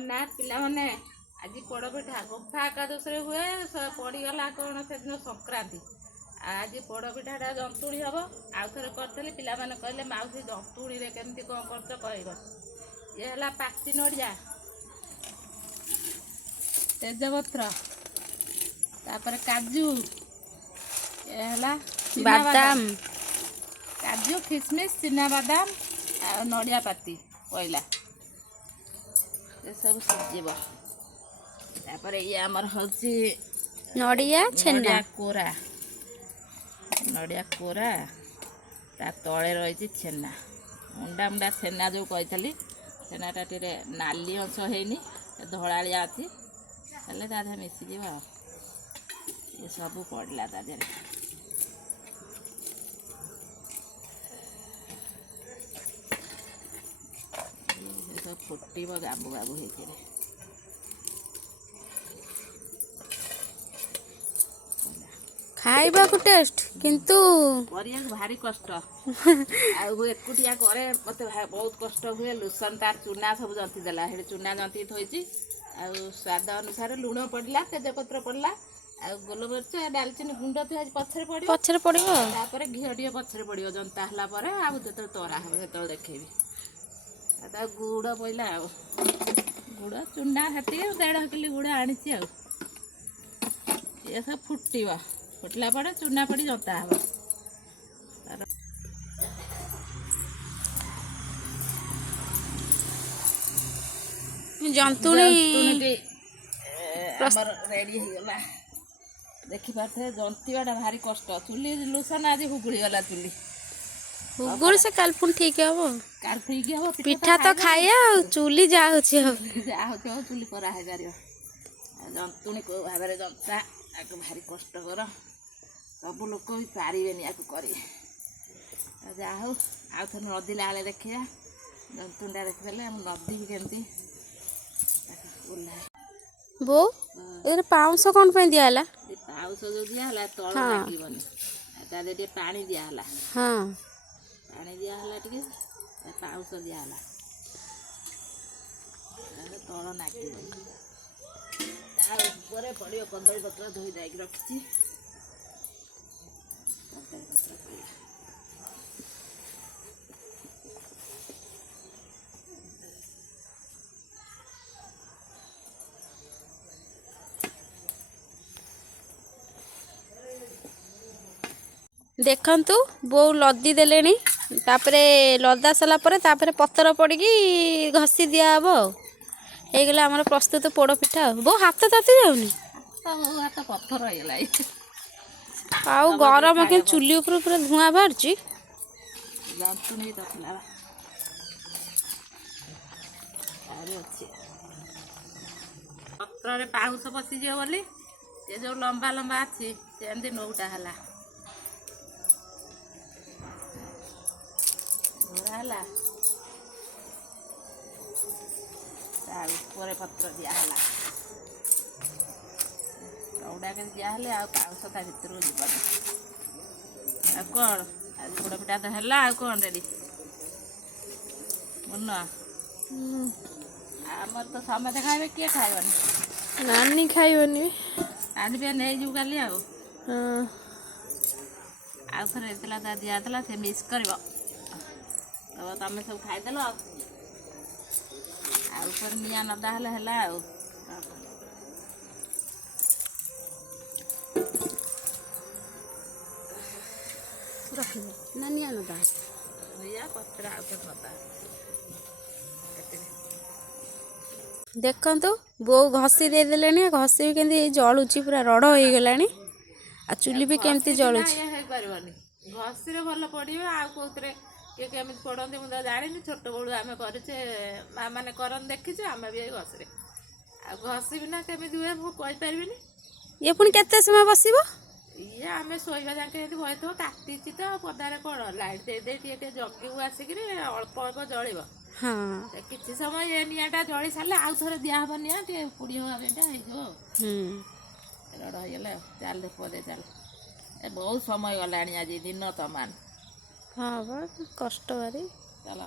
ଜଗନ୍ନାଥ ପିଲାମାନେ ଆଜି ପୋଡ଼ପିଠା ଗୋଫା ଏକାଦଶୀରେ ହୁଏ ପଡ଼ିଗଲା କ'ଣ ସେଦିନ ସଂକ୍ରାନ୍ତି। ଆଜି ପୋଡ଼ପିଠାଟା ଜନ୍ତୁଳି ହେବ। ଆଉ ଥରେ କରିଥିଲି ପିଲାମାନେ କହିଲେ ମାଉସୀ ଜନ୍ତୁଳିରେ କେମିତି କ'ଣ କରୁଛ କହିବ। ଇଏ ହେଲା ପାତି ନଡ଼ିଆ, ତେଜପତ୍ର, ତାପରେ କାଜୁ, ଇଏ ହେଲା ବାଦାମ, କାଜୁ ଖିସମିସ୍ ଚିନାବାଦାମ ଆଉ ନଡ଼ିଆ ପାତି ପଇଲା ଏସବୁ ସିଝିବ। ତାପରେ ଇଏ ଆମର ହେଉଛି ନଡ଼ିଆ ଛେନା, ନଡ଼ିଆ କୋରା, ତା ତଳେ ରହିଛି ଛେନା, ମୁଣ୍ଡା ମୁଣ୍ଡା ଛେନା ଯେଉଁ କହିଥିଲି ଛେନାଟା ଟିକେ ନାଲି ଅଂଶ ହେଇନି, ଧଳାଳିଆ ଅଛି, ହେଲେ ତା ଦେହରେ ମିଶିଯିବ ଆଉ। ଏ ସବୁ ପଡ଼ିଲା ତା ଦେହରେ। ସବୁ ଫୁଟିବ ଗାବୁ ଗାବୁ ହେଇକିରି। ଖାଇବାକୁ ଟେଷ୍ଟ କିନ୍ତୁ କରିବାକୁ ଭାରି କଷ୍ଟ। ଆଉ ଏକୁଟିଆ କରେ ମୋତେ ବହୁତ କଷ୍ଟ ହୁଏ। ଲୁସନ ତାର ଚୁନା ସବୁ ଜନ୍ତି ଦେଲା, ସେଠି ଚୁନା ଜନ୍ତି ଥୋଇଛି। ଆଉ ସ୍ୱାଦ ଅନୁସାରେ ଲୁଣ ପଡ଼ିଲା, ତେଜପତ୍ର ପଡ଼ିଲା, ଆଉ ଗୋଲମରିଚ ଡାଲଚିନି ଗୁଣ୍ଡ ପିଆଜ ପଛରେ ପଡ଼ିବ। ତାପରେ ଘିଅ ଟିକେ ପଛରେ ପଡ଼ିବ। ଜନ୍ତା ହେଲା ପରେ ଆଉ ଯେତେବେଳେ ତରା ହେବ ସେତେବେଳେ ଦେଖେଇବି। ଆଉ ତା ଗୁଡ଼ ପଇଲା, ଆଉ ଗୁଡ଼ ଚୁନା ସେତିକି 1.5 କିଲୋ ଗୁଡ଼ ଆଣିଛି। ଆଉ ଏ ସବୁ ଫୁଟିବ, ଫୁଟିଲା ପରେ ଚୁନା ପଡ଼ି ଜନ୍ତା ହେବ। ଜନ୍ତୁଣି ଆମର ରେଡ଼ି ହେଇଗଲା। ଦେଖିପାରୁଥିବେ ଜନ୍ତିବାଟା ଭାରି କଷ୍ଟ। ଚୁଲି ଲୁସନ ଆଜି ହୁଗୁଳିଗଲା। ଚୁଲି ହୁଗୁଳି ସେ କାଲି ପୁଣି ଠିକ୍ ହେବ। କାଲି ଠିକ୍ ହେବ। ପିଠା ତ ଖାଇବା ଆଉ ଚୁଲି ଯାହା ହେଉଛି ଆଉ ଯାହା ହେଉଛି ଆଉ ଚୁଲି କରା ହେଇପାରିବ। ଜନ୍ତୁଣି କେଉଁ ଭାବରେ ଜନ୍ତା ଆକୁ ଭାରି କଷ୍ଟକର। ସବୁ ଲୋକ ବି ପାରିବେନି ଆକୁ କରି। ଯାହା ହଉ ଆଉ ଥରେ ନଦିଲା ବେଳେ ଦେଖିବା। ଜନ୍ତୁଣିଟା ଦେଖିଦେଲେ ଆମ ନଦୀକି କେମିତି ଓହ୍ଲା। ବୋଉ ଏରେ ପାଉଁଶ କ'ଣ ପାଇଁ ଦିଆହେଲା? ପାଉଁଶ ଯେଉଁ ଦିଆହେଲା ତଳ ଲାଗିବନି। ତା ଦେହରେ ଟିକେ ପାଣି ଦିଆହେଲା। ପାଣି ଦିଆହେଲା, ଟିକେ ପାଉଁଶ ଦିଆହେଲା, ତଳ ଲାଗିବନି। ତା ଉପରେ ପଡ଼ିବ କଦଳୀ ପତ୍ର ଧୋଇ ଦେଇକି ରଖିଛି। କଦଳୀ ପତ୍ର ପଡ଼ିଲା। ଦେଖନ୍ତୁ ବୋଉ ଲଦି ଦେଲେଣି। ତାପରେ ଲଦା ସାରିଲା ପରେ ତାପରେ ପତର ପଡ଼ିକି ଘଷି ଦିଆହେବ। ଆଉ ହେଇଗଲା ଆମର ପ୍ରସ୍ତୁତ ପୋଡ଼ପିଠା। ଆଉ ବୋଉ ହାତ ତାତି ଯାଉନି? ହାତ ପଥର ହେଇଗଲା। ଆଉ ଗରମ କିନ୍ତୁ ଚୁଲି ଉପରୁ ପୁରା ଧୂଆଁ ବାହାରୁଛି। ଜନ୍ତୁଣି ତତଲା ଆହୁରି ଅଛି। ପତ୍ରରେ ପାଉଁଶ ପଶିଯିବ ବୋଲି ସେ ଯେଉଁ ଲମ୍ବା ଲମ୍ବା ଅଛି ସେମିତି ନଉଟା ହେଲା। ଘୋରା ହେଲା, ତା ଉପରେ ପତ୍ର ଦିଆହେଲା। ଚଉଡ଼ାକେ ଦିଆହେଲେ ଆଉ ପାଉଁଶ ତା ଭିତରକୁ ଯିବନି। ଆଉ କ'ଣ ଆଜି ପୋଡ଼ପିଠା ତ ହେଲା। ଆଉ କ'ଣ ରେଡ଼ି ମୁନ? ଆମର ତ ସମସ୍ତେ ଖାଇବେ, କିଏ ଖାଇବନି? ନାନୀ ଖାଇବନି। ଆଣିବେ ନେଇଯିବୁ କାଲି। ଆଉ ଥରେ ହେଇଥିଲା ତା ଦିଆହେଇଥିଲା, ସେ ମିସ୍ କରିବ। ତମେ ସବୁ ଖାଇଦେଲ, ଆଉ ଉପରେ ନିଆଁ ନଦା ହେଲେ ହେଲା। ଆଉ ରଖିବେ ନା ନିଆଁ ନଦା ନିଆଁ ପତ୍ର ଆଉ ଥରେ ନଦା। ଦେଖନ୍ତୁ ବୋଉ ଘଷି ଦେଇଦେଲେଣି। ଘଷି ବି କେମିତି ଜଳୁଛି, ପୁରା ରଡ଼ ହେଇଗଲାଣି। ଆଉ ଚୁଲି ବି କେମିତି ଜଳୁଛି। ହେଇପାରିବନି, ଘଷିରେ ଭଲ ପଡ଼ିବ। ଆଉ କେଉଁଥିରେ କିଏ କେମିତି ପଡ଼ନ୍ତି ମୁଁ ତ ଜାଣିନି। ଛୋଟବେଳୁ ଆମେ କରିଛେ, ମା ମାନେ କରନ୍ତି ଦେଖିଛୁ, ଆମେ ବି ଏଇ ଘଷିରେ। ଆଉ ଘଷି ବିନା କେମିତି ହୁଏ ମୁଁ କହିପାରିବିନି। ଇଏ ପୁଣି କେତେ ସମୟ ବସିବ? ଇଏ ଆମେ ଶୋଇବା ଯାକେ ଏମିତି ବସିଥିବ। ତାତିଛି ତ ପଦାରେ କ'ଣ ଲାଇଟ୍ ଦେଇ ଟିକେ ଜଗିବୁ ଆସିକିରି। ଅଳ୍ପ ଅଳ୍ପ ଜଳିବ। କିଛି ସମୟ ଏ ନିଆଁଟା ଜଳି ସାରିଲେ ଆଉ ଥରେ ଦିଆହେବ ନିଆଁ, ଟିକେ ପୋଡ଼ି ହେବା ପାଇଁଟା ହେଇଯିବ। ଆଉ ରଡ଼ ହେଇଗଲେ ଆଉ ଚାଲ ପଦେ ଚାଲ। ଏ ବହୁତ ସମୟ ଗଲାଣି ଆଜି ଦିନ ତମାନ। ହଁ ବା କଷ୍ଟ ଭାରି। ଚାଲ।